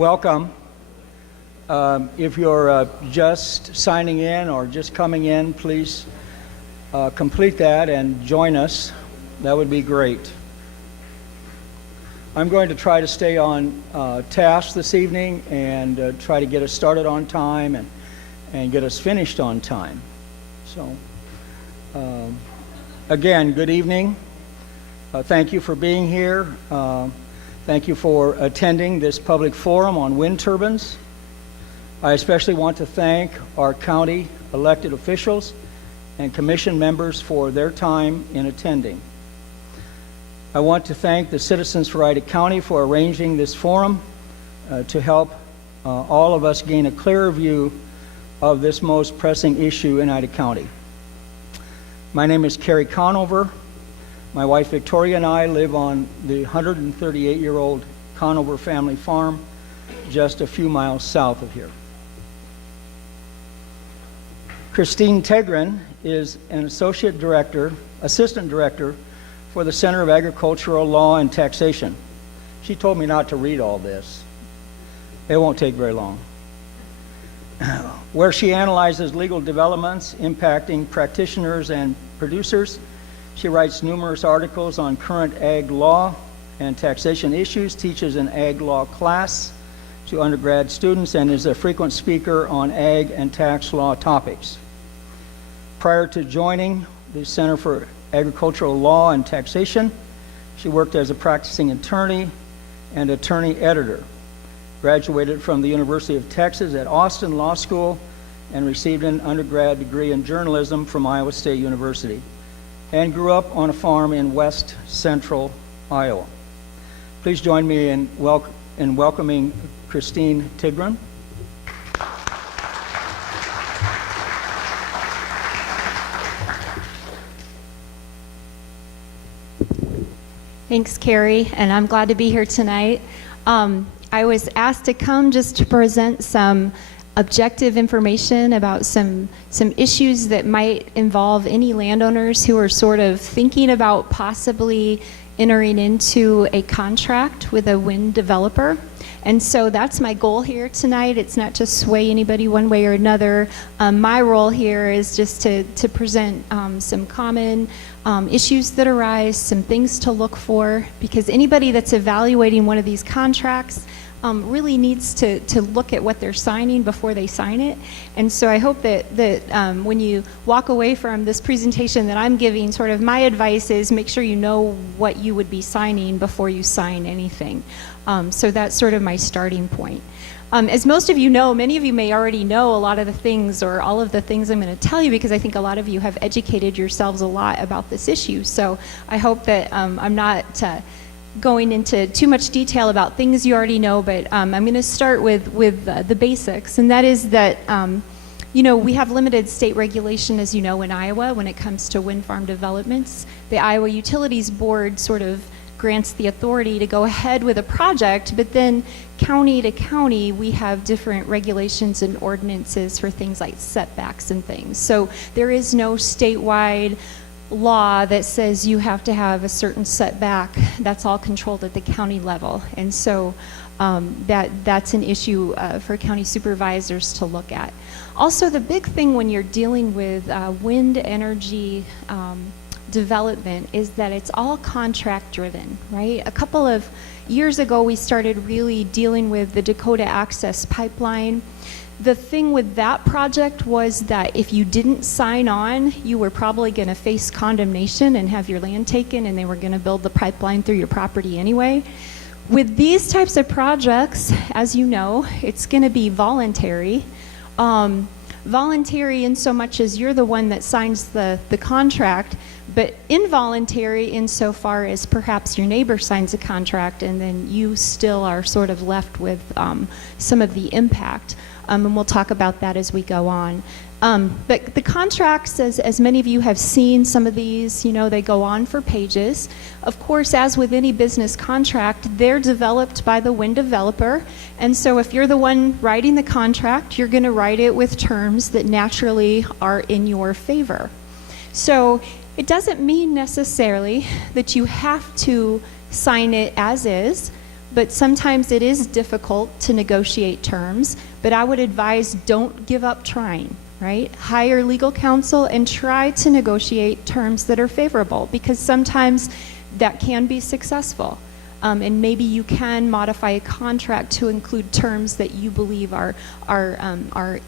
Welcome. If you're just signing in or just coming in, please complete that and join us. That would be great. I'm going to try to stay on task this evening and try to get us started on time and get us finished on time. So, again, good evening. Thank you for being here. Thank you for attending this public forum on wind turbines. I especially want to thank our county elected officials and commission members for their time in attending. I want to thank the citizens for Idaho County for arranging this forum to help all of us gain a clearer view of this most pressing issue in Idaho County. My name is Carrie Conover. My wife Victoria and I live on the 138-year-old Conover family farm just a few miles south of here. Kristine Tidgren is an assistant director for the Center of Agricultural Law and Taxation. She told me not to read all this. It won't take very long. Where she analyzes legal developments impacting practitioners and producers. She writes numerous articles on current ag law and taxation issues, teaches an ag law class to undergrad students, and is a frequent speaker on ag and tax law topics. Prior to joining the Center for Agricultural Law and Taxation, she worked as a practicing attorney and attorney editor. Graduated from the University of Texas at Austin Law School and received an undergrad degree in journalism from Iowa State University, and grew up on a farm in west central Iowa. Please join me in welcoming Kristine Tidgren. Thanks, Carrie, and I'm glad to be here tonight. I was asked to come just to present some objective information about some issues that might involve any landowners who are sort of thinking about possibly entering into a contract with a wind developer. And so that's my goal here tonight. It's not to sway anybody one way or another. My role here is just to present some common issues that arise, some things to look for, because anybody that's evaluating one of these contracts really needs to look at what they're signing before they sign it. And so I hope that when you walk away from this presentation that I'm giving, sort of my advice is make sure you know what you would be signing before you sign anything. So that's sort of my starting point. As most of you know, many of you may already know a lot of the things or all of the things I'm going to tell you, because I think a lot of you have educated yourselves a lot about this issue. So I hope that I'm not going into too much detail about things you already know, but I'm going to start with the basics, and that is that we have limited state regulation, as you know, in Iowa when it comes to wind farm developments. The Iowa Utilities Board sort of grants the authority to go ahead with a project, but then county to county we have different regulations and ordinances for things like setbacks and things. So there is no statewide law that says you have to have a certain setback. That's all controlled at the county level, and so that's an issue for county supervisors to look at. Also, the big thing when you're dealing with wind energy development is that it's all contract driven, right? A couple of years ago we started really dealing with the Dakota Access Pipeline. The thing with that project was that if you didn't sign on, you were probably going to face condemnation and have your land taken, and they were going to build the pipeline through your property anyway. With these types of projects, as you know, it's going to be voluntary. Voluntary in so much as you're the one that signs the contract, but involuntary insofar as perhaps your neighbor signs a contract and then you still are sort of left with some of the impact. And we'll talk about that as we go on. But the contracts, as many of you have seen, some of these, they go on for pages. Of course, as with any business contract, they're developed by the wind developer. And so if you're the one writing the contract, you're going to write it with terms that naturally are in your favor. So it doesn't mean necessarily that you have to sign it as is, but sometimes it is difficult to negotiate terms, but I would advise don't give up trying, right? Hire legal counsel and try to negotiate terms that are favorable, because sometimes that can be successful. And maybe you can modify a contract to include terms that you believe are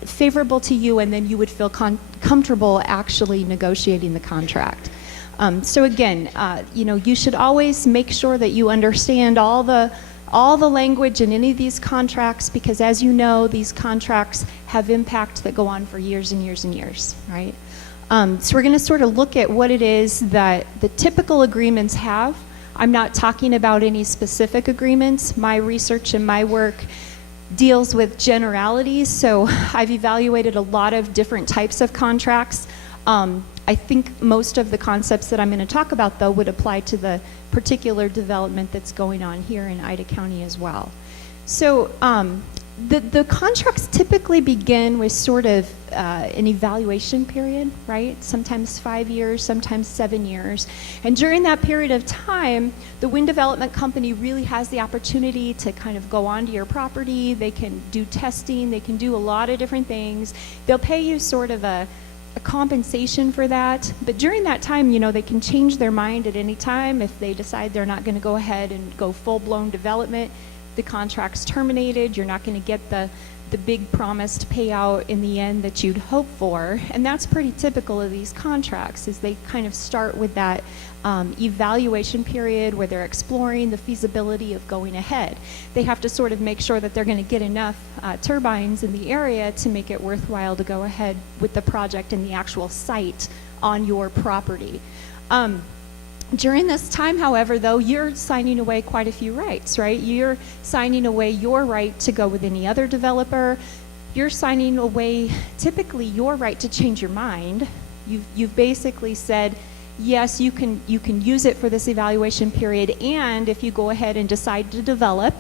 favorable to you, and then you would feel comfortable actually negotiating the contract. So again, you should always make sure that you understand all the language in any of these contracts, because as you know, these contracts have impact that go on for years and years and years, right? So we're going to sort of look at what it is that the typical agreements have. I'm not talking about any specific agreements. My research and my work deals with generalities, so I've evaluated a lot of different types of contracts. I think most of the concepts that I'm going to talk about, though, would apply to the particular development that's going on here in Ida County as well. So the contracts typically begin with sort of an evaluation period, right? Sometimes 5 years, sometimes 7 years. And during that period of time, the wind development company really has the opportunity to kind of go onto your property. They can do testing. They can do a lot of different things. They'll pay you sort of a compensation for that, but during that time, they can change their mind at any time. If they decide they're not going to go ahead and go full-blown development, the contract's terminated. You're not going to get the big promised payout in the end that you'd hope for, and that's pretty typical of these contracts, is they kind of start with that evaluation period where they're exploring the feasibility of going ahead. They have to sort of make sure that they're going to get enough turbines in the area to make it worthwhile to go ahead with the project and the actual site on your property. During this time, however, though, you're signing away quite a few rights, right? You're signing away your right to go with any other developer. You're signing away typically your right to change your mind. You've basically said, yes, you can use it for this evaluation period, and if you go ahead and decide to develop,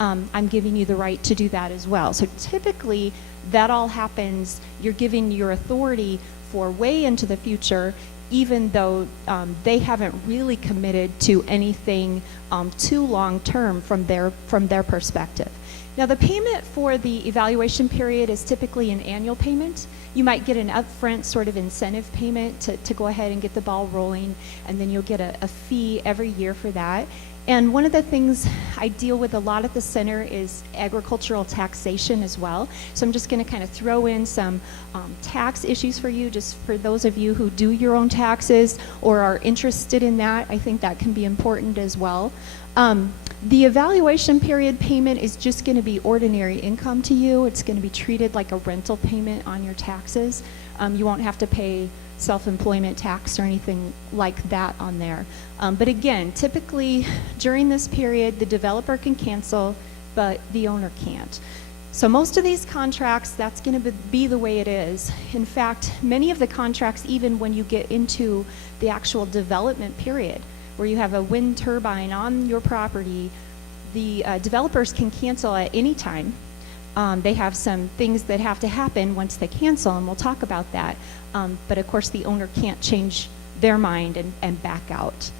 I'm giving you the right to do that as well. So typically, that all happens, you're giving your authority for way into the future, even though they haven't really committed to anything too long-term from their perspective. Now, the payment for the evaluation period is typically an annual payment. You might get an upfront sort of incentive payment to go ahead and get the ball rolling, and then you'll get a fee every year for that. And one of the things I deal with a lot at the center is agricultural taxation as well. So I'm just going to kind of throw in some tax issues for you, just for those of you who do your own taxes or are interested in that. I think that can be important as well. The evaluation period payment is just going to be ordinary income to you. It's going to be treated like a rental payment on your taxes. You won't have to pay self-employment tax or anything like that on there. But again, typically during this period, the developer can cancel, but the owner can't. So most of these contracts, that's going to be the way it is. In fact, many of the contracts, even when you get into the actual development period, where you have a wind turbine on your property, the developers can cancel at any time. They have some things that have to happen once they cancel, and we'll talk about that. But of course, the owner can't change their mind and back out.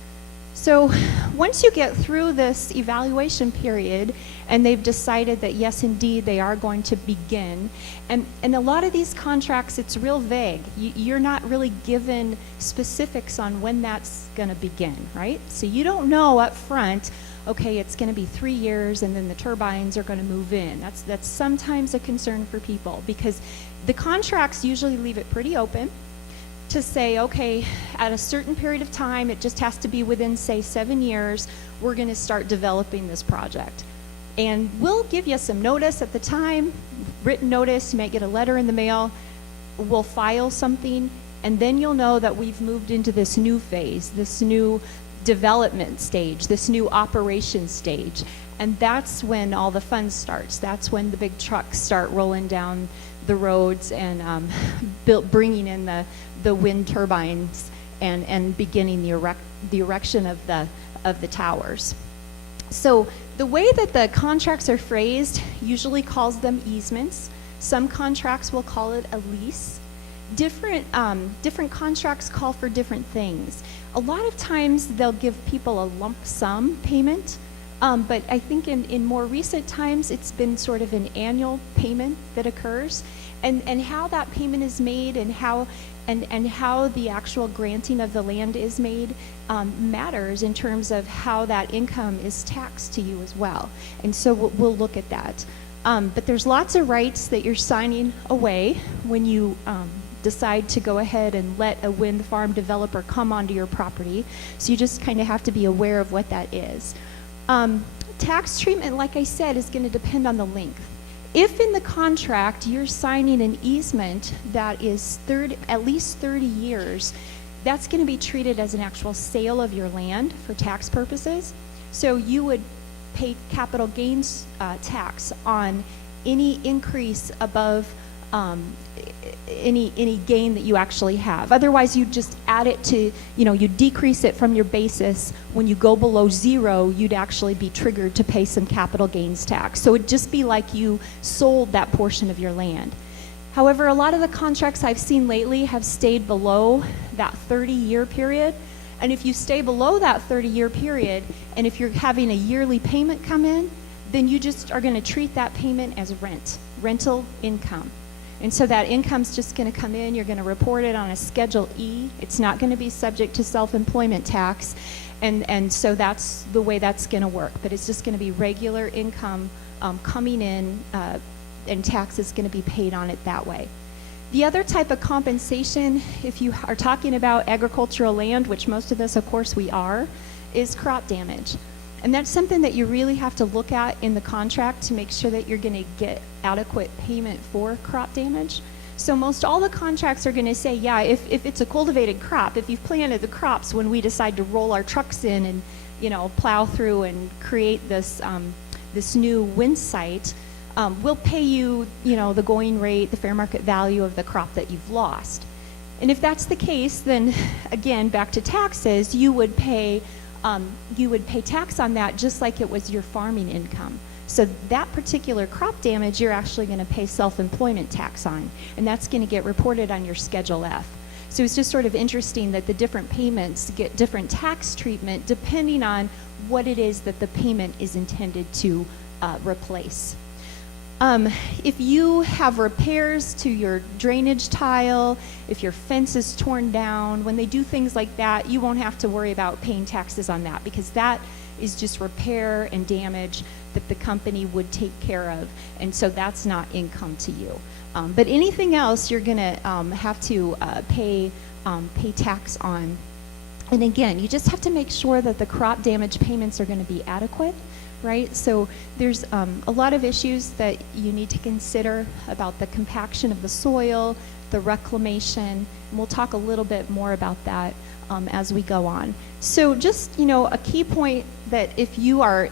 So once you get through this evaluation period and they've decided that yes, indeed, they are going to begin, and a lot of these contracts, it's real vague. You're not really given specifics on when that's going to begin, right? So you don't know up front, okay, it's going to be 3 years and then the turbines are going to move in. That's sometimes a concern for people, because the contracts usually leave it pretty open to say, okay, at a certain period of time, it just has to be within, say, 7 years, we're going to start developing this project. And we'll give you some notice at the time, written notice. You might get a letter in the mail. We'll file something, and then you'll know that we've moved into this new phase, this new development stage, this new operation stage. And that's when all the fun starts. That's when the big trucks start rolling down the roads and bringing in the wind turbines and beginning the erection of the towers. So the way that the contracts are phrased usually calls them easements. Some contracts will call it a lease. Different contracts call for different things. A lot of times they'll give people a lump sum payment. But I think in more recent times, it's been sort of an annual payment that occurs. And how that payment is made and how the actual granting of the land is made matters in terms of how that income is taxed to you as well. And so we'll look at that. But there's lots of rights that you're signing away when you decide to go ahead and let a wind farm developer come onto your property. So you just kind of have to be aware of what that is. Tax treatment, like I said, is going to depend on the length. If in the contract you're signing an easement that is at least 30 years, that's going to be treated as an actual sale of your land for tax purposes. So you would pay capital gains tax on any increase above any gain that you actually have. Otherwise, you just add it to, you decrease it from your basis. When you go below zero, you'd actually be triggered to pay some capital gains tax. So it'd just be like you sold that portion of your land. However, a lot of the contracts I've seen lately have stayed below that 30-year period. And if you stay below that 30-year period, and if you're having a yearly payment come in, then you just are going to treat that payment as rental income. And so that income's just going to come in. You're going to report it on a Schedule E. It's not going to be subject to self-employment tax. And so that's the way that's going to work. But it's just going to be regular income coming in, and tax is going to be paid on it that way. The other type of compensation, if you are talking about agricultural land, which most of us, of course, we are, is crop damage. And that's something that you really have to look at in the contract to make sure that you're going to get adequate payment for crop damage. So most all the contracts are going to say, yeah, if it's a cultivated crop, if you've planted the crops when we decide to roll our trucks in and plow through and create this this new wind site, we'll pay you the going rate, the fair market value of the crop that you've lost. And if that's the case, then again, back to taxes, you would pay tax on that just like it was your farming income. So that particular crop damage, you're actually going to pay self-employment tax on, and that's going to get reported on your Schedule F. So it's just sort of interesting that the different payments get different tax treatment depending on what it is that the payment is intended to replace. If you have repairs to your drainage tile, if your fence is torn down, when they do things like that, you won't have to worry about paying taxes on that, because that is just repair and damage that the company would take care of, and so that's not income to you. But anything else, you're going to have to pay tax on. And again, you just have to make sure that the crop damage payments are going to be adequate. Right? So there's a lot of issues that you need to consider about the compaction of the soil, the reclamation, and we'll talk a little bit more about that as we go on. So just, a key point that if you are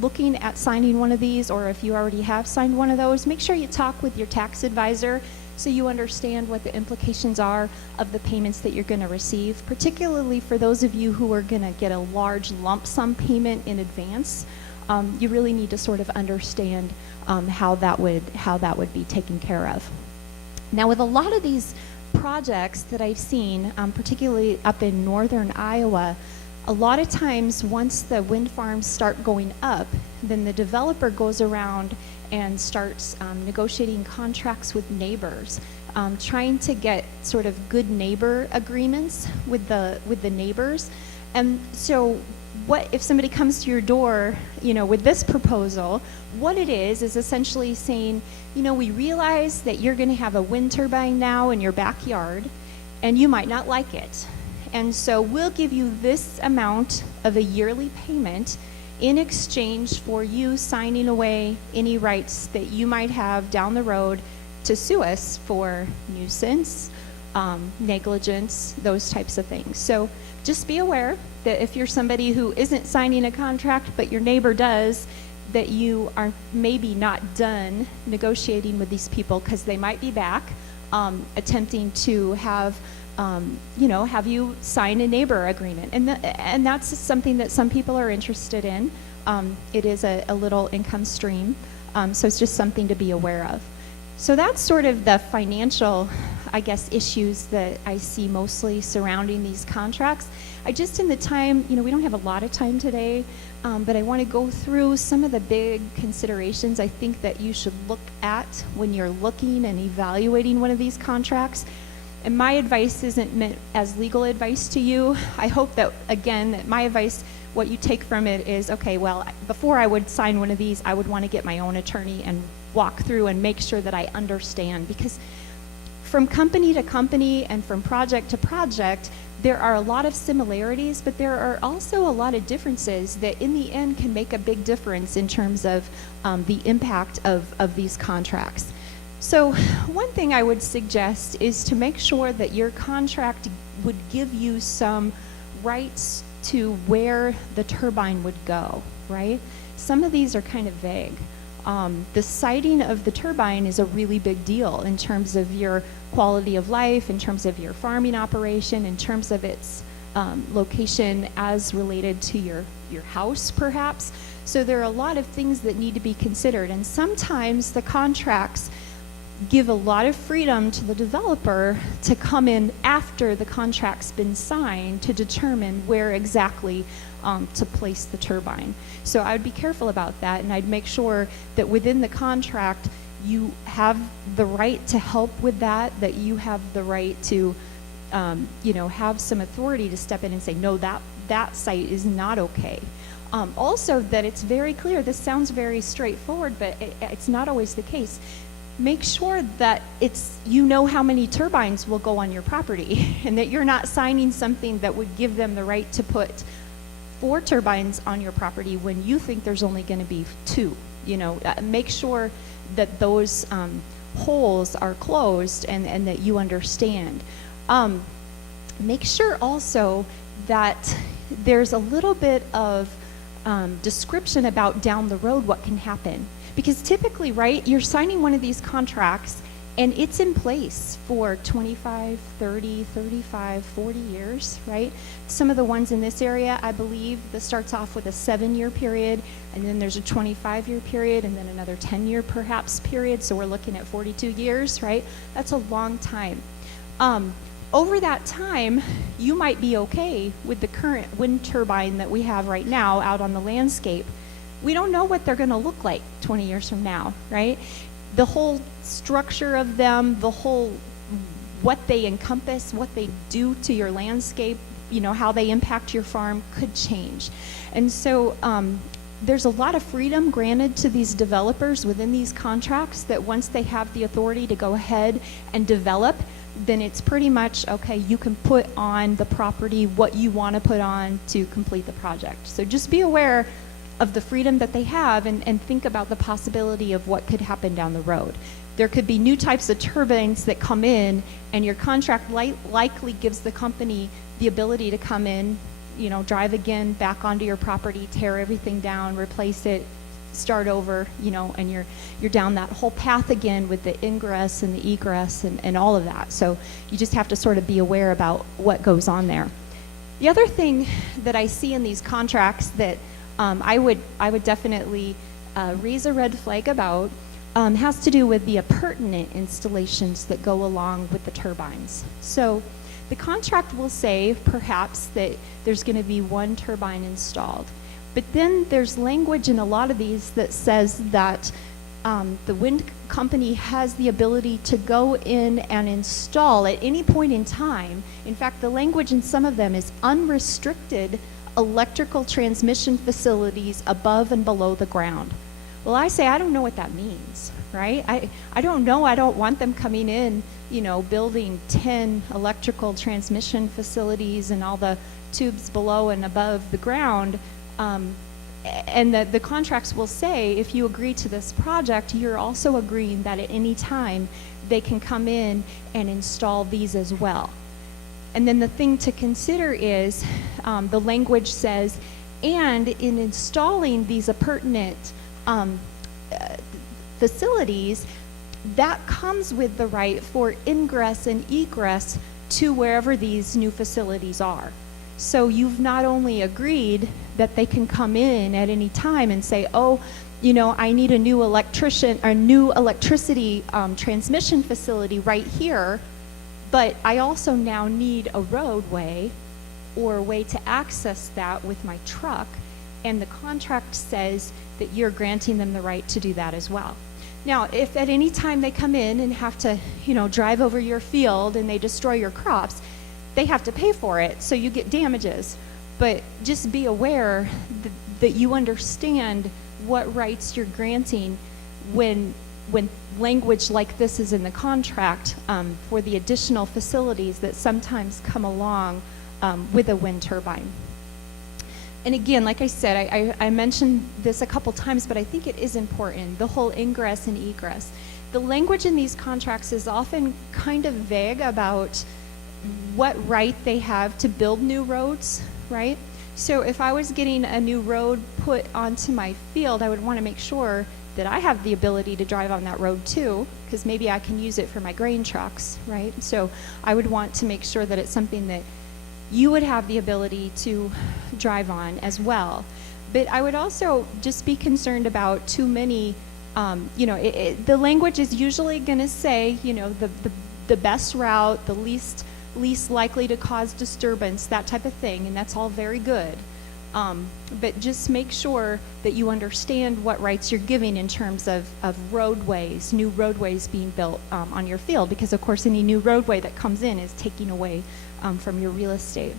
looking at signing one of these, or if you already have signed one of those, make sure you talk with your tax advisor so you understand what the implications are of the payments that you're going to receive, particularly for those of you who are going to get a large lump sum payment in advance. You really need to sort of understand how that would be taken care of. Now, with a lot of these projects that I've seen, particularly up in northern Iowa, a lot of times once the wind farms start going up, then the developer goes around and starts negotiating contracts with neighbors, trying to get sort of good neighbor agreements with the neighbors. And so what if somebody comes to your door, with this proposal, what it is essentially saying, we realize that you're going to have a wind turbine now in your backyard, and you might not like it. And so we'll give you this amount of a yearly payment in exchange for you signing away any rights that you might have down the road to sue us for nuisance, negligence, those types of things. So just be aware that if you're somebody who isn't signing a contract but your neighbor does, that you are maybe not done negotiating with these people, because they might be back attempting to have you sign a neighbor agreement. And that's something that some people are interested in. It is a little income stream, so it's just something to be aware of. So that's sort of the financial, issues that I see mostly surrounding these contracts. In the time, we don't have a lot of time today, but I want to go through some of the big considerations I think that you should look at when you're looking and evaluating one of these contracts. And my advice isn't meant as legal advice to you. I hope that, again, that my advice, what you take from it is, okay, well, before I would sign one of these, I would want to get my own attorney and walk through and make sure that I understand. Because from company to company and from project to project, there are a lot of similarities, but there are also a lot of differences that in the end can make a big difference in terms of the impact of these contracts. So one thing I would suggest is to make sure that your contract would give you some rights to where the turbine would go, right? Some of these are kind of vague. The siting of the turbine is a really big deal in terms of your quality of life, in terms of your farming operation, in terms of its location as related to your house, perhaps. So there are a lot of things that need to be considered, and sometimes the contracts give a lot of freedom to the developer to come in after the contract's been signed to determine where exactly to place the turbine. So I would be careful about that, and I'd make sure that within the contract you have the right to help with that, that you have the right to have some authority to step in and say, no, that site is not okay. Also, that it's very clear, this sounds very straightforward, but it's not always the case. Make sure that you know how many turbines will go on your property and that you're not signing something that would give them the right to put 4 turbines on your property when you think there's only going to be 2. Make sure that those holes are closed and that you understand. Make sure also that there's a little bit of description about down the road what can happen. Because typically, right, you're signing one of these contracts and it's in place for 25, 30, 35, 40 years, right? Some of the ones in this area, I believe, that starts off with a 7-year period, and then there's a 25-year period, and then another 10-year perhaps period, so we're looking at 42 years, right? That's a long time. Over that time, you might be okay with the current wind turbine that we have right now out on the landscape. We don't know what they're going to look like 20 years from now, right? The whole structure of them, what they encompass, what they do to your landscape, how they impact your farm could change. And so there's a lot of freedom granted to these developers within these contracts that once they have the authority to go ahead and develop, then it's pretty much, okay, you can put on the property what you want to put on to complete the project. So just be aware of the freedom that they have and think about the possibility of what could happen down the road. There could be new types of turbines that come in, and your contract likely gives the company the ability to come in, drive again back onto your property, tear everything down, replace it, start over, and you're down that whole path again with the ingress and the egress and all of that. So you just have to sort of be aware about what goes on there. The other thing that I see in these contracts that I would definitely raise a red flag about has to do with the appurtenant installations that go along with the turbines. So the contract will say perhaps that there's going to be 1 turbine installed, but then there's language in a lot of these that says that the wind company has the ability to go in and install at any point in time. In fact, the language in some of them is unrestricted electrical transmission facilities above and below the ground. Well, I say I don't know what that means, right? I don't know. I don't want them coming in, building 10 electrical transmission facilities and all the tubes below and above the ground. And the contracts will say, if you agree to this project, you're also agreeing that at any time they can come in and install these as well. And then the thing to consider is the language says, and in installing these appurtenant facilities, that comes with the right for ingress and egress to wherever these new facilities are. So you've not only agreed that they can come in at any time and say, oh, I need a new electricity transmission facility right here, but I also now need a roadway or a way to access that with my truck. and the contract says that you're granting them the right to do that as well. Now, if at any time they come in and have to, drive over your field and they destroy your crops, they have to pay for it, so you get damages. But just be aware that you understand what rights you're granting when language like this is in the contract for the additional facilities that sometimes come along with a wind turbine. And again, like I said, I mentioned this a couple times, but I think it is important, the whole ingress and egress. The language in these contracts is often kind of vague about what right they have to build new roads, right? So if I was getting a new road put onto my field, I would want to make sure that I have the ability to drive on that road too, because maybe I can use it for my grain trucks, right? So I would want to make sure that it's something that you would have the ability to drive on as well. But I would also just be concerned about too many, the language is usually going to say, the best route, the least likely to cause disturbance, that type of thing, and that's all very good. But just make sure that you understand what rights you're giving in terms of roadways, new roadways being built on your field, because of course any new roadway that comes in is taking away from your real estate.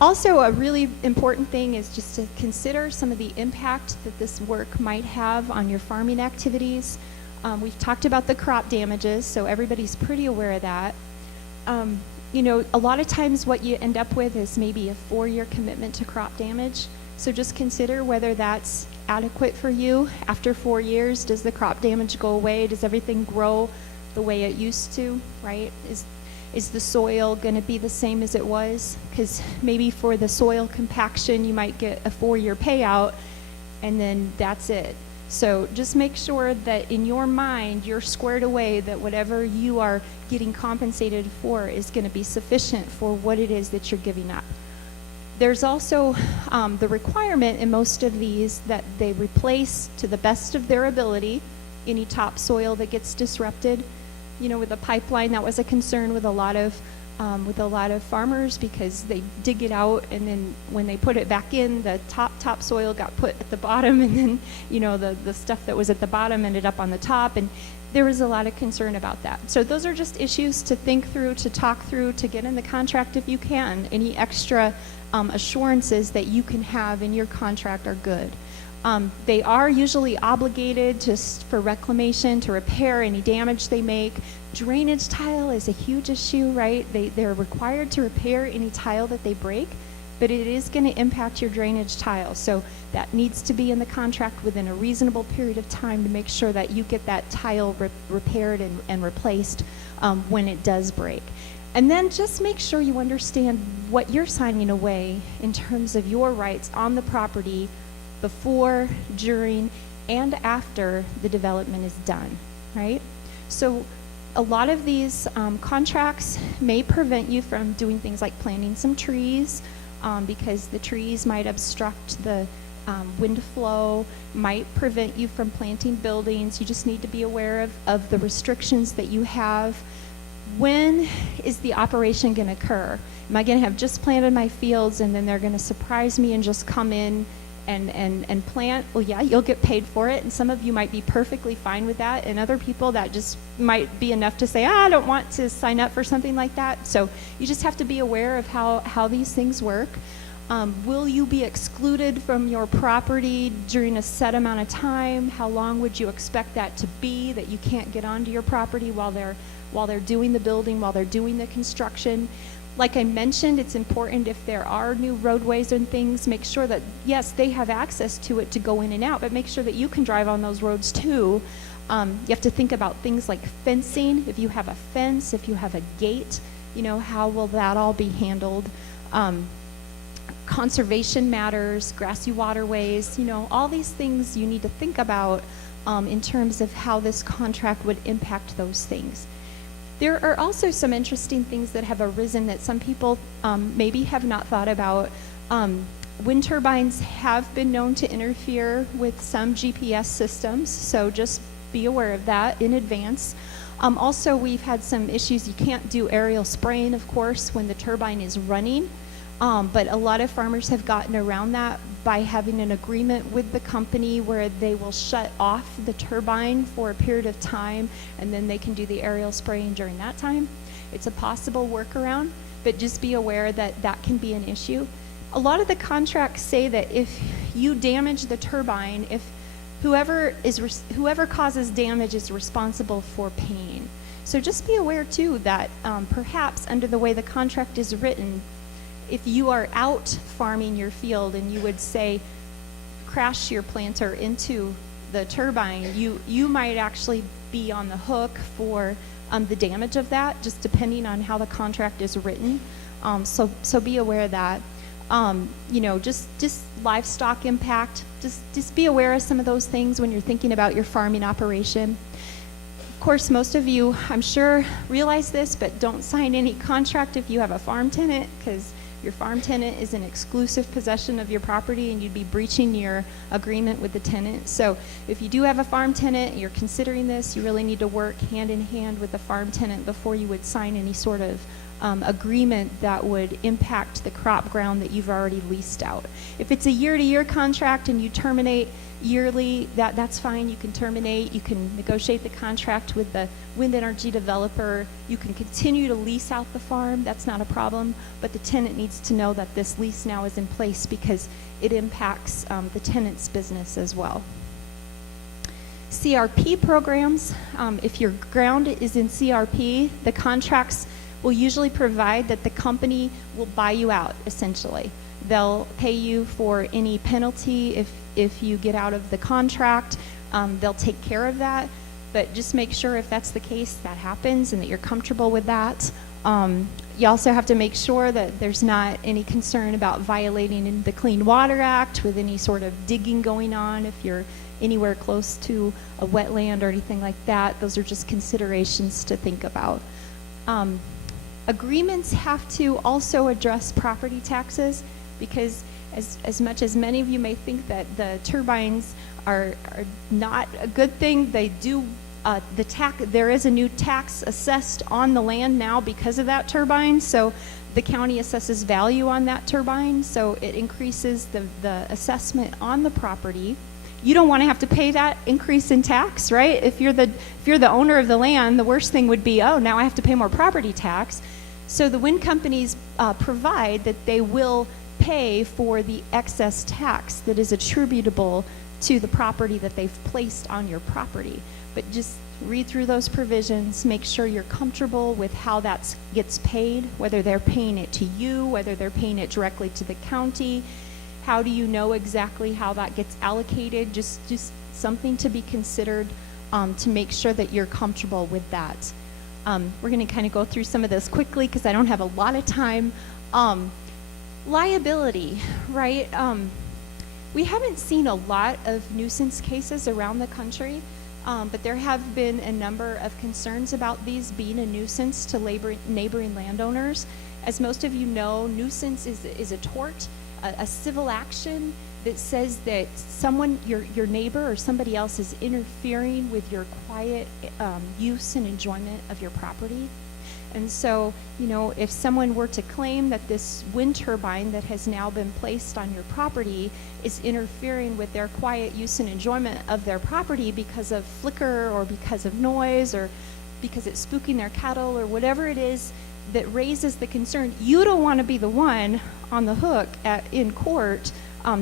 Also, a really important thing is just to consider some of the impact that this work might have on your farming activities. We've talked about the crop damages, so everybody's pretty aware of that. A lot of times what you end up with is maybe a 4-year commitment to crop damage. So just consider whether that's adequate for you. After 4 years, does the crop damage go away? Does everything grow the way it used to, right? Is the soil going to be the same as it was? Because maybe for the soil compaction, you might get a 4-year payout, and then that's it. So just make sure that in your mind, you're squared away that whatever you are getting compensated for is going to be sufficient for what it is that you're giving up. There's also the requirement in most of these that they replace to the best of their ability any topsoil that gets disrupted. With a pipeline, that was a concern with a lot of farmers, because they dig it out, and then when they put it back in, the topsoil got put at the bottom, and then the stuff that was at the bottom ended up on the top, and there was a lot of concern about that. So those are just issues to think through, to talk through, to get in the contract if you can. Any extra assurances that you can have in your contract are good. They are usually obligated just for reclamation to repair any damage they make. Drainage tile is a huge issue, right? They're required to repair any tile that they break, but it is going to impact your drainage tile. So that needs to be in the contract within a reasonable period of time to make sure that you get that tile repaired and replaced when it does break. And then just make sure you understand what you're signing away in terms of your rights on the property before, during, and after the development is done, right? So a lot of these contracts may prevent you from doing things like planting some trees, because the trees might obstruct the wind flow, might prevent you from planting buildings. You just need to be aware of the restrictions that you have. When is the operation going to occur? Am I going to have just planted my fields and then they're going to surprise me and just come in and plant? Well, yeah, you'll get paid for it, and some of you might be perfectly fine with that, and other people that just might be enough to say, I don't want to sign up for something like that. So you just have to be aware of how these things work. Will you be excluded from your property during a set amount of time? How long would you expect that to be, that you can't get onto your property while they're doing the building, while they're doing the construction? Like I mentioned, it's important if there are new roadways and things, make sure that, yes, they have access to it to go in and out, but make sure that you can drive on those roads too. You have to think about things like fencing. If you have a fence, if you have a gate, how will that all be handled? Conservation matters, grassy waterways, all these things you need to think about in terms of how this contract would impact those things. There are also some interesting things that have arisen that some people maybe have not thought about. Wind turbines have been known to interfere with some GPS systems, so just be aware of that in advance. Also, we've had some issues. You can't do aerial spraying, of course, when the turbine is running, but a lot of farmers have gotten around that by having an agreement with the company where they will shut off the turbine for a period of time, and then they can do the aerial spraying during that time. It's a possible workaround, but just be aware that that can be an issue. A lot of the contracts say that if you damage the turbine, if whoever causes damage is responsible for paying. So just be aware too that perhaps under the way the contract is written, if you are out farming your field and you would say crash your planter into the turbine, you might actually be on the hook for the damage of that, just depending on how the contract is written. So be aware of that. Just livestock impact. Just be aware of some of those things when you're thinking about your farming operation. Of course, most of you, I'm sure, realize this, but don't sign any contract if you have a farm tenant, because your farm tenant is an exclusive possession of your property and you'd be breaching your agreement with the tenant. So if you do have a farm tenant and you're considering this, you really need to work hand in hand with the farm tenant before you would sign any sort of agreement that would impact the crop ground that you've already leased out. If it's a year-to-year contract and you terminate yearly, that's fine. You can terminate. You can negotiate the contract with the wind energy developer. You can continue to lease out the farm. That's not a problem. But the tenant needs to know that this lease now is in place because it impacts the tenant's business as well. CRP programs. If your ground is in CRP, the contracts will usually provide that the company will buy you out, essentially. They'll pay you for any penalty if you get out of the contract. They'll take care of that, but just make sure if that's the case, that happens and that you're comfortable with that. You also have to make sure that there's not any concern about violating the Clean Water Act with any sort of digging going on if you're anywhere close to a wetland or anything like that. Those are just considerations to think about. Agreements have to also address property taxes, because as much as many of you may think that the turbines are not a good thing, they do there is a new tax assessed on the land now because of that turbine. So the county assesses value on that turbine, so it increases the assessment on the property. You don't want to have to pay that increase in tax, right? If you're the owner of the land, the worst thing would be, oh, now I have to pay more property tax. So the wind companies provide that they will pay for the excess tax that is attributable to the property that they've placed on your property. But just read through those provisions, make sure you're comfortable with how that gets paid, whether they're paying it to you, whether they're paying it directly to the county. How do you know exactly how that gets allocated? Just something to be considered to make sure that you're comfortable with that. We're going to kind of go through some of this quickly because I don't have a lot of time. Liability, right? We haven't seen a lot of nuisance cases around the country, but there have been a number of concerns about these being a nuisance to neighboring landowners. As most of you know, nuisance is a tort, a civil action that says that someone, your neighbor or somebody else, is interfering with your quiet use and enjoyment of your property. And so, if someone were to claim that this wind turbine that has now been placed on your property is interfering with their quiet use and enjoyment of their property because of flicker or because of noise or because it's spooking their cattle or whatever it is that raises the concern, you don't want to be the one on the hook in court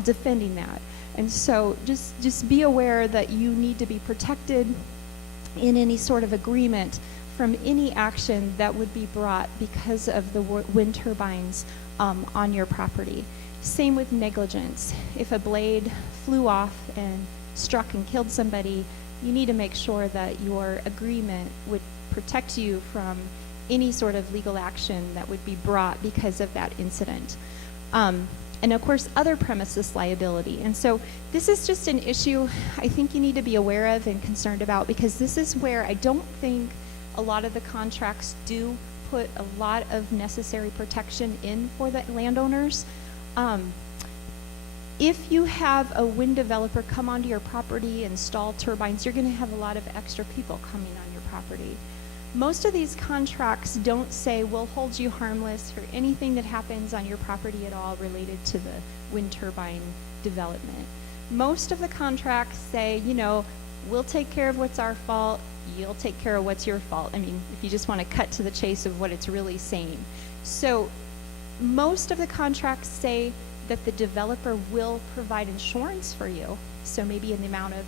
defending that. And so just be aware that you need to be protected in any sort of agreement from any action that would be brought because of the wind turbines on your property. Same with negligence. If a blade flew off and struck and killed somebody, you need to make sure that your agreement would protect you from any sort of legal action that would be brought because of that incident. And of course, other premises liability. And so this is just an issue I think you need to be aware of and concerned about, because this is where I don't think a lot of the contracts do put a lot of necessary protection in for the landowners. If you have a wind developer come onto your property, install turbines, you're going to have a lot of extra people coming on your property. Most of these contracts don't say we'll hold you harmless for anything that happens on your property at all related to the wind turbine development. Most of the contracts say, we'll take care of what's our fault, you'll take care of what's your fault. I mean, if you just want to cut to the chase of what it's really saying. So most of the contracts say that the developer will provide insurance for you. So maybe in the amount of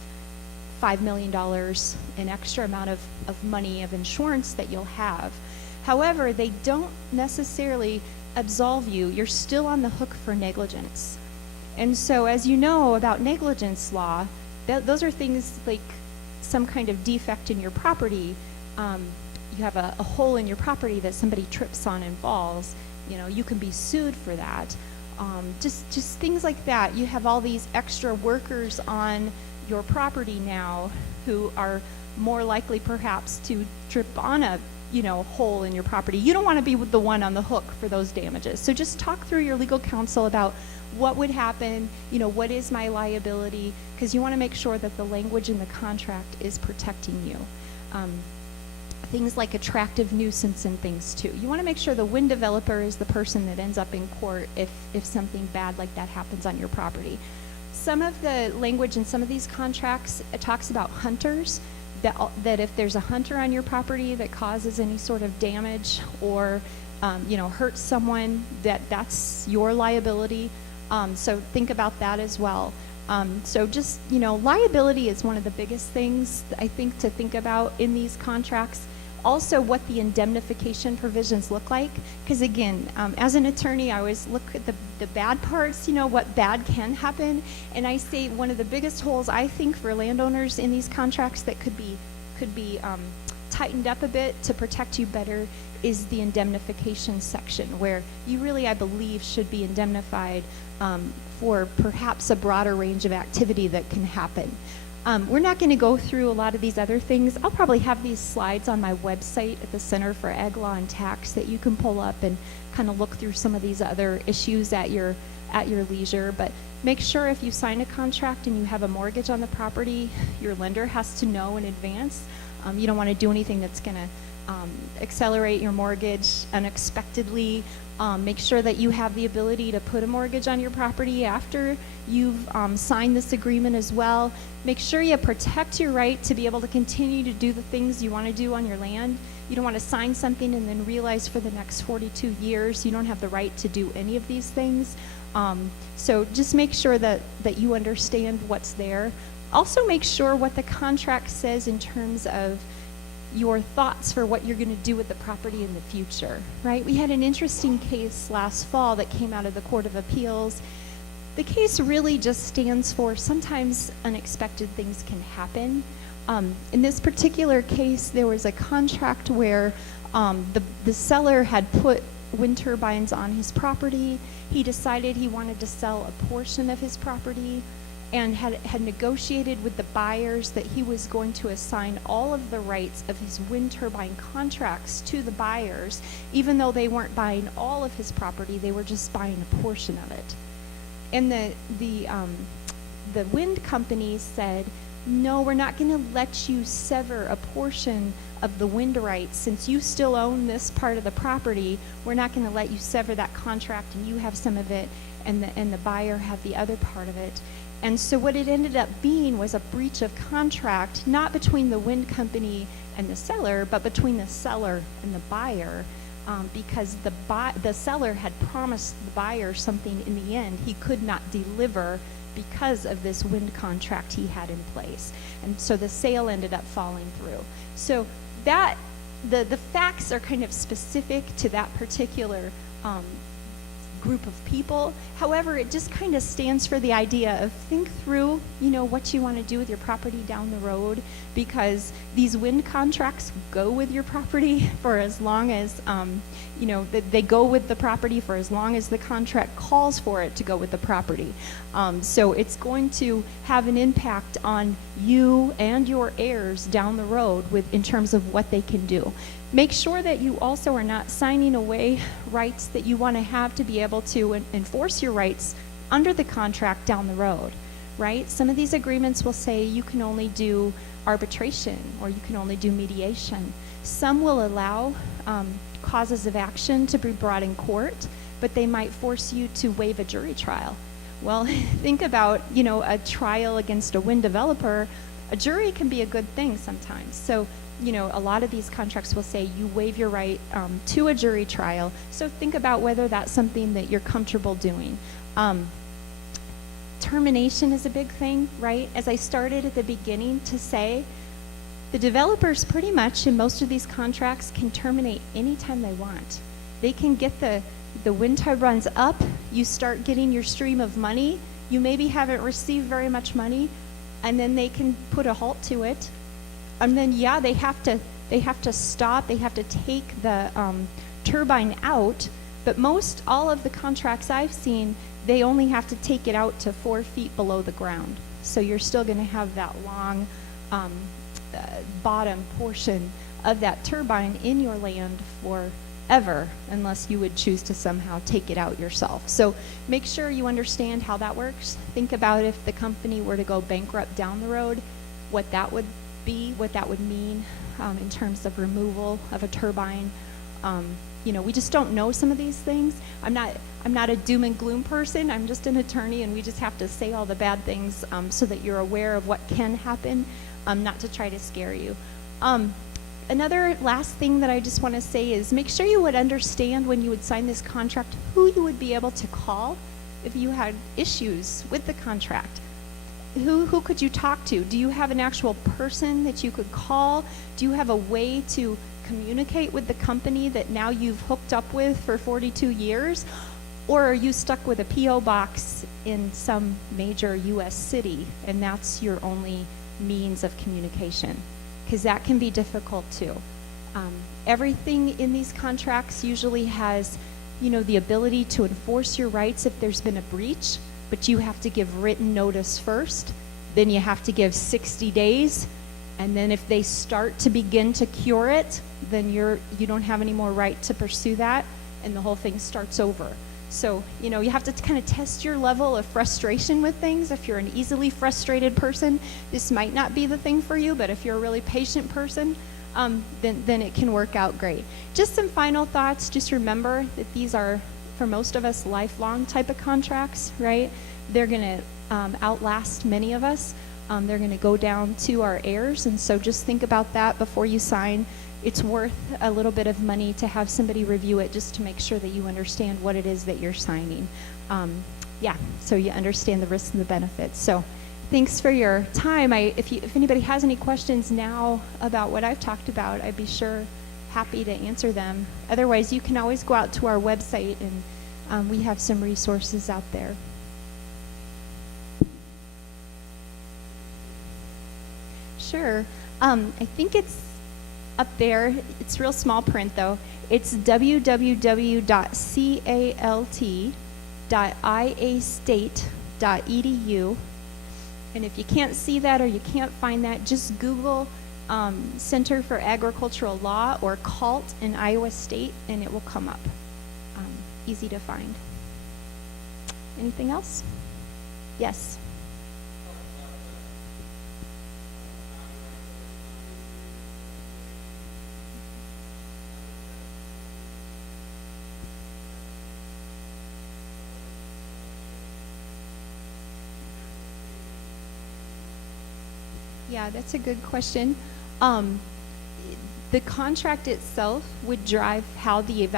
$5 million, an extra amount of money of insurance that you'll have. However, they don't necessarily absolve you. You're still on the hook for negligence. And so as you know about negligence law, those are things like some kind of defect in your property. You have a hole in your property that somebody trips on and falls. You can be sued for that. Just things like that. You have all these extra workers on your property now who are more likely perhaps to trip on a hole in your property. You don't want to be the one on the hook for those damages. So just talk through your legal counsel about what would happen, what is my liability, because you want to make sure that the language in the contract is protecting you. Things like attractive nuisance and things too. You want to make sure the wind developer is the person that ends up in court if something bad like that happens on your property. Some of the language in some of these contracts, it talks about hunters, that if there's a hunter on your property that causes any sort of damage or hurts someone, that's your liability. So think about that as well. So just, liability is one of the biggest things I think to think about in these contracts. Also what the indemnification provisions look like, because again, as an attorney, I always look at the bad parts, what bad can happen, and I say one of the biggest holes I think for landowners in these contracts that could be tightened up a bit to protect you better is the indemnification section, where you really, I believe, should be indemnified for perhaps a broader range of activity that can happen. We're not going to go through a lot of these other things. I'll probably have these slides on my website at the Center for Ag Law and Tax that you can pull up and kind of look through some of these other issues at your leisure. But make sure if you sign a contract and you have a mortgage on the property, your lender has to know in advance. You don't want to do anything that's going to accelerate your mortgage unexpectedly. Make sure that you have the ability to put a mortgage on your property after you've signed this agreement as well. Make sure you protect your right to be able to continue to do the things you want to do on your land. You don't want to sign something and then realize for the next 42 years you don't have the right to do any of these things. So just make sure that you understand what's there. Also make sure what the contract says in terms of your thoughts for what you're going to do with the property in the future, right? We had an interesting case last fall that came out of the Court of Appeals. The case really just stands for sometimes unexpected things can happen. In this particular case, there was a contract where the seller had put wind turbines on his property. He decided he wanted to sell a portion of his property and had negotiated with the buyers that he was going to assign all of the rights of his wind turbine contracts to the buyers, even though they weren't buying all of his property, they were just buying a portion of it. And the wind company said, no, we're not going to let you sever a portion of the wind rights. Since you still own this part of the property, we're not going to let you sever that contract and you have some of it and the buyer have the other part of it. And so what it ended up being was a breach of contract, not between the wind company and the seller, but between the seller and the buyer, because the seller had promised the buyer something in the end he could not deliver because of this wind contract he had in place. And so the sale ended up falling through. So that the facts are kind of specific to that particular group of people. However, it just kind of stands for the idea of think through, what you want to do with your property down the road, because these wind contracts go with your property for as long as, they go with the property for as long as the contract calls for it to go with the property. So it's going to have an impact on you and your heirs down the road in terms of what they can do. Make sure that you also are not signing away rights that you want to have to be able to enforce your rights under the contract down the road, right? Some of these agreements will say you can only do arbitration or you can only do mediation. Some will allow causes of action to be brought in court, but they might force you to waive a jury trial. Well, think about, a trial against a wind developer. A jury can be a good thing sometimes. So, a lot of these contracts will say you waive your right to a jury trial. So think about whether that's something that you're comfortable doing. Termination is a big thing, right? As I started at the beginning to say, the developers pretty much in most of these contracts can terminate anytime they want. They can get the wind turbines up, you start getting your stream of money, you maybe haven't received very much money, and then they can put a halt to it. And then, yeah, they have to stop, they have to take the turbine out, but all of the contracts I've seen, they only have to take it out to 4 feet below the ground. So you're still going to have that long bottom portion of that turbine in your land forever, unless you would choose to somehow take it out yourself. So make sure you understand how that works. Think about if the company were to go bankrupt down the road, what that would be, what that would mean in terms of removal of a turbine. We just don't know some of these things. I'm not a doom and gloom person. I'm just an attorney, and we just have to say all the bad things so that you're aware of what can happen, not to try to scare you. Another last thing that I just want to say is make sure you would understand when you would sign this contract who you would be able to call if you had issues with the contract. Who could you talk to? Do you have an actual person that you could call? Do you have a way to communicate with the company that now you've hooked up with for 42 years? Or are you stuck with a P.O. box in some major U.S. city, and that's your only means of communication? Because that can be difficult too. Everything in these contracts usually has, the ability to enforce your rights if there's been a breach, but you have to give written notice first. Then you have to give 60 days, and then if they start to begin to cure it, then you don't have any more right to pursue that, and the whole thing starts over. So, you have to kind of test your level of frustration with things. If you're an easily frustrated person, this might not be the thing for you, but if you're a really patient person, then it can work out great. Just some final thoughts. Just remember that these are, for most of us, lifelong type of contracts, right? They're going to outlast many of us. They're going to go down to our heirs, and so just think about that before you sign. It's worth a little bit of money to have somebody review it just to make sure that you understand what it is that you're signing. So you understand the risks and the benefits. So thanks for your time. If anybody has any questions now about what I've talked about, I'd be happy to answer them. Otherwise, you can always go out to our website, and we have some resources out there. Sure. I think it's up there. It's real small print, though. It's www.calt.iastate.edu. And if you can't see that or you can't find that, just Google Center for Agricultural Law or CALT in Iowa State, and it will come up. Easy to find. Anything else? Yes. Yeah, that's a good question. The contract itself would drive how the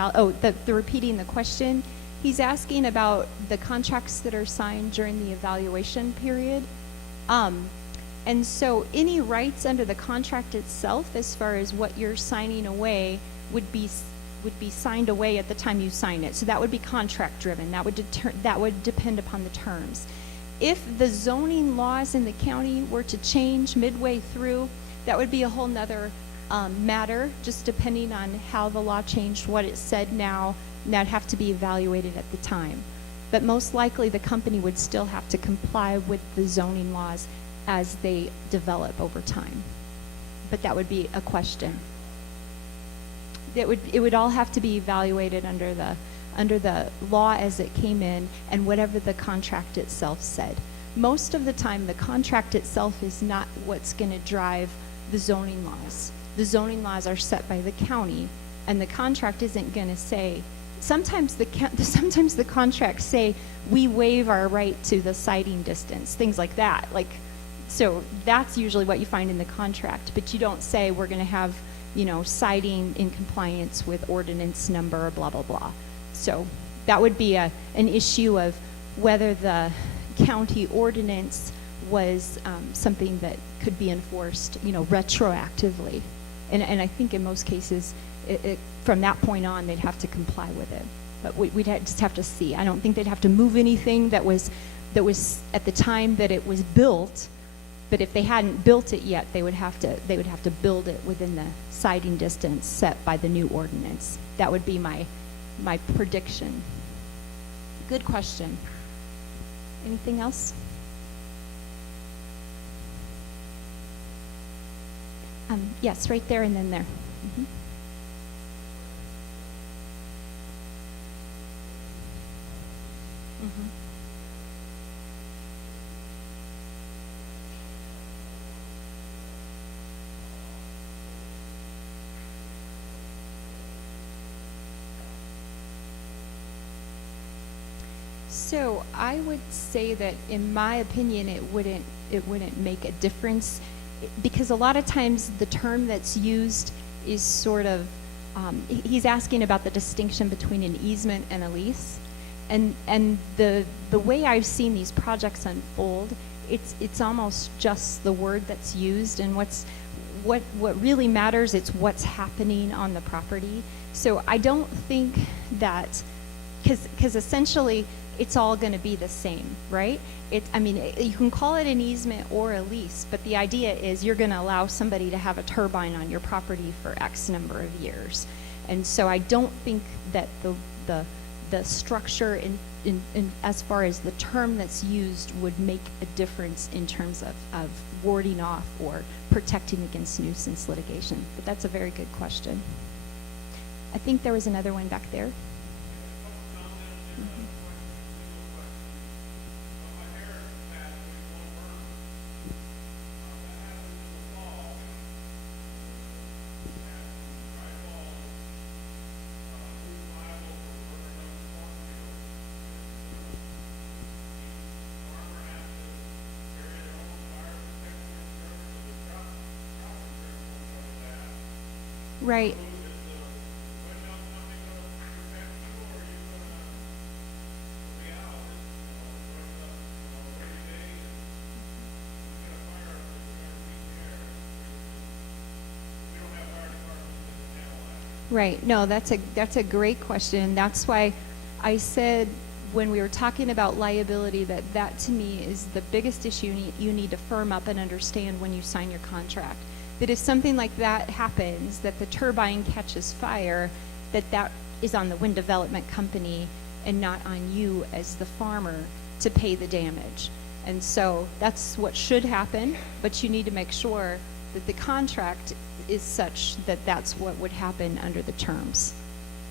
repeating the question. He's asking about the contracts that are signed during the evaluation period. And so any rights under the contract itself, as far as what you're signing away, would be signed away at the time you sign it. So that would be contract driven. That would depend upon the terms. If the zoning laws in the county were to change midway through, that would be a whole nother matter, just depending on how the law changed, what it said now, and that'd have to be evaluated at the time. But most likely the company would still have to comply with the zoning laws as they develop over time. But that would be a question. It would all have to be evaluated under the law as it came in and whatever the contract itself said. Most of the time, the contract itself is not what's going to drive the zoning laws. The zoning laws are set by the county, and the contract isn't going to say, sometimes sometimes the contracts say we waive our right to the sighting distance, things like that. Like, so that's usually what you find in the contract, but you don't say we're going to have, sighting in compliance with ordinance number, blah, blah, blah. So that would be an issue of whether the county ordinance was something that could be enforced, retroactively. And I think in most cases, from that point on, they'd have to comply with it. But we'd just have to see. I don't think they'd have to move anything that was at the time that it was built. But if they hadn't built it yet, they would have to build it within the sighting distance set by the new ordinance. That would be my prediction. Good question. Anything else? Yes, right there and then there. Mm-hmm. Mm-hmm. So I would say that, in my opinion, it wouldn't make a difference, because a lot of times the term that's used is sort of, he's asking about the distinction between an easement and a lease, and the way I've seen these projects unfold, it's almost just the word that's used, and what really matters, it's what's happening on the property. So I don't think that, because essentially it's all going to be the same, right? You can call it an easement or a lease, but the idea is you're going to allow somebody to have a turbine on your property for X number of years. And so I don't think that the structure in as far as the term that's used would make a difference in terms of warding off or protecting against nuisance litigation. But that's a very good question. I think there was another one back there. Mm-hmm. Right. Right. No, that's a great question. That's why I said when we were talking about liability that to me is the biggest issue you need to firm up and understand when you sign your contract. That if something like that happens, that the turbine catches fire, that is on the wind development company and not on you as the farmer to pay the damage. And so that's what should happen, but you need to make sure that the contract is such that that's what would happen under the terms.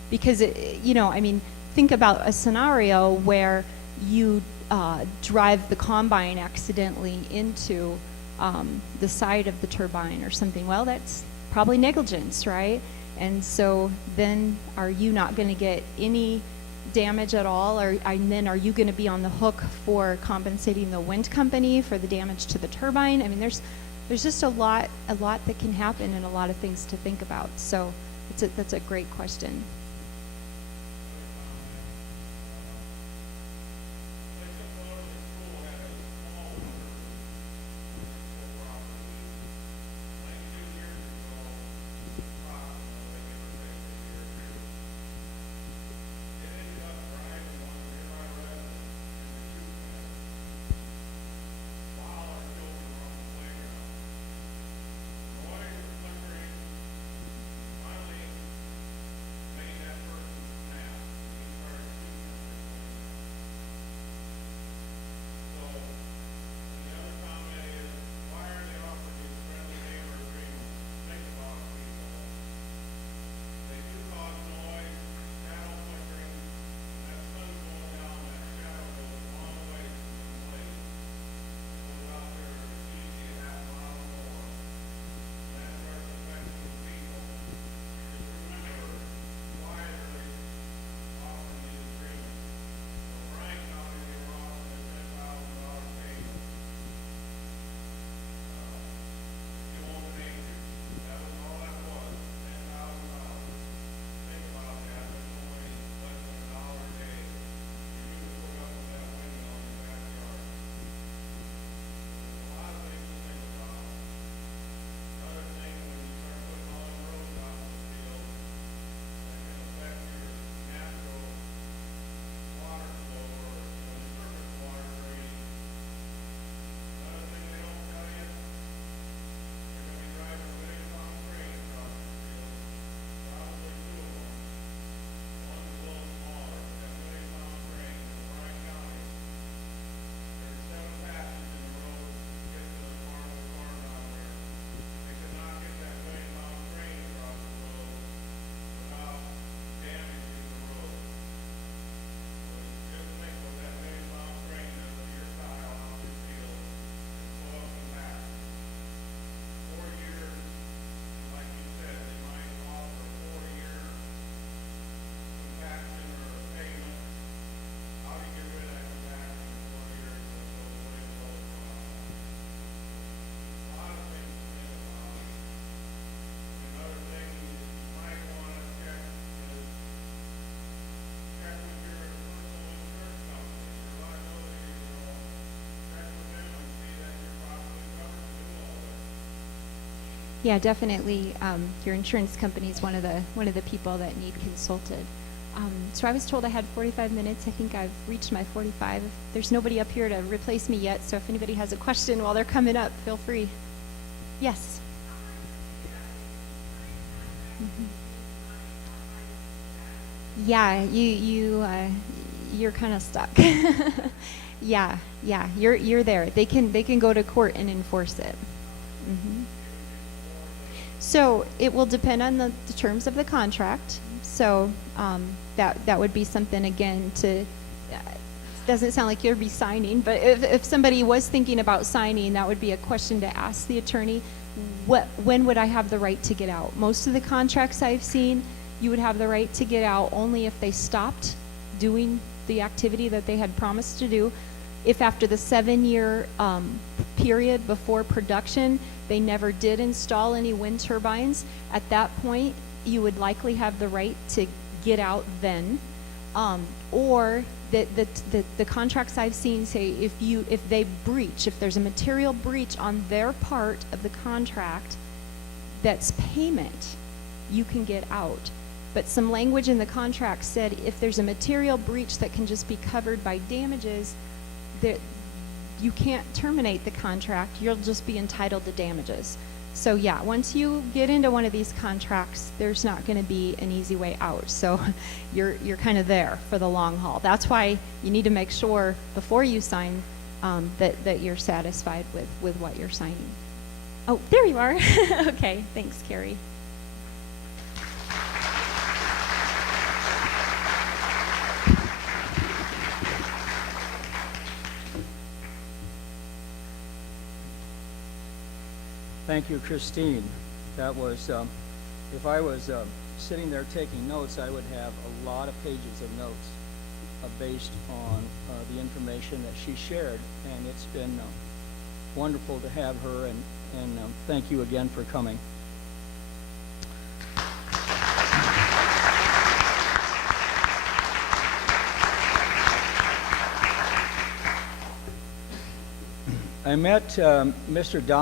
Because, think about a scenario where you drive the combine accidentally into the side of the turbine or something. Well, that's probably negligence, right? And so then are you not going to get any damage at all, and then are you going to be on the hook for compensating the wind company for the damage to the turbine? There's just a lot that can happen and a lot of things to think about. So that's a great question. Yeah, definitely. Your insurance company is one of the people that need consulted. So I was told I had 45 minutes. I think I've reached my 45. There's nobody up here to replace me yet, so if anybody has a question while they're coming up, feel free. Yes. Mhm. Yeah, you're kind of stuck. Yeah, you're there. They can go to court and enforce it. Hmm. So it will depend on the terms of the contract. So that would be something, again, to, doesn't sound like you'll be signing, but if somebody was thinking about signing, that would be a question to ask the attorney. When would I have the right to get out? Most of the contracts I've seen, you would have the right to get out only if they stopped doing the activity that they had promised to do. If after the 7-year period before production, they never did install any wind turbines, at that point, you would likely have the right to get out then. Or the contracts I've seen say if they breach, if there's a material breach on their part of the contract that's payment, you can get out. But some language in the contract said if there's a material breach that can just be covered by damages, that you can't terminate the contract, you'll just be entitled to damages. So yeah, once you get into one of these contracts, there's not going to be an easy way out. So you're kind of there for the long haul. That's why you need to make sure before you sign that you're satisfied with what you're signing. Oh, there you are. Okay, thanks, Carrie. Thank you, Kristine. That was, if I was sitting there taking notes, I would have a lot of pages of notes based on the information that she shared, and it's been wonderful to have her, and thank you again for coming. I met Mr. Don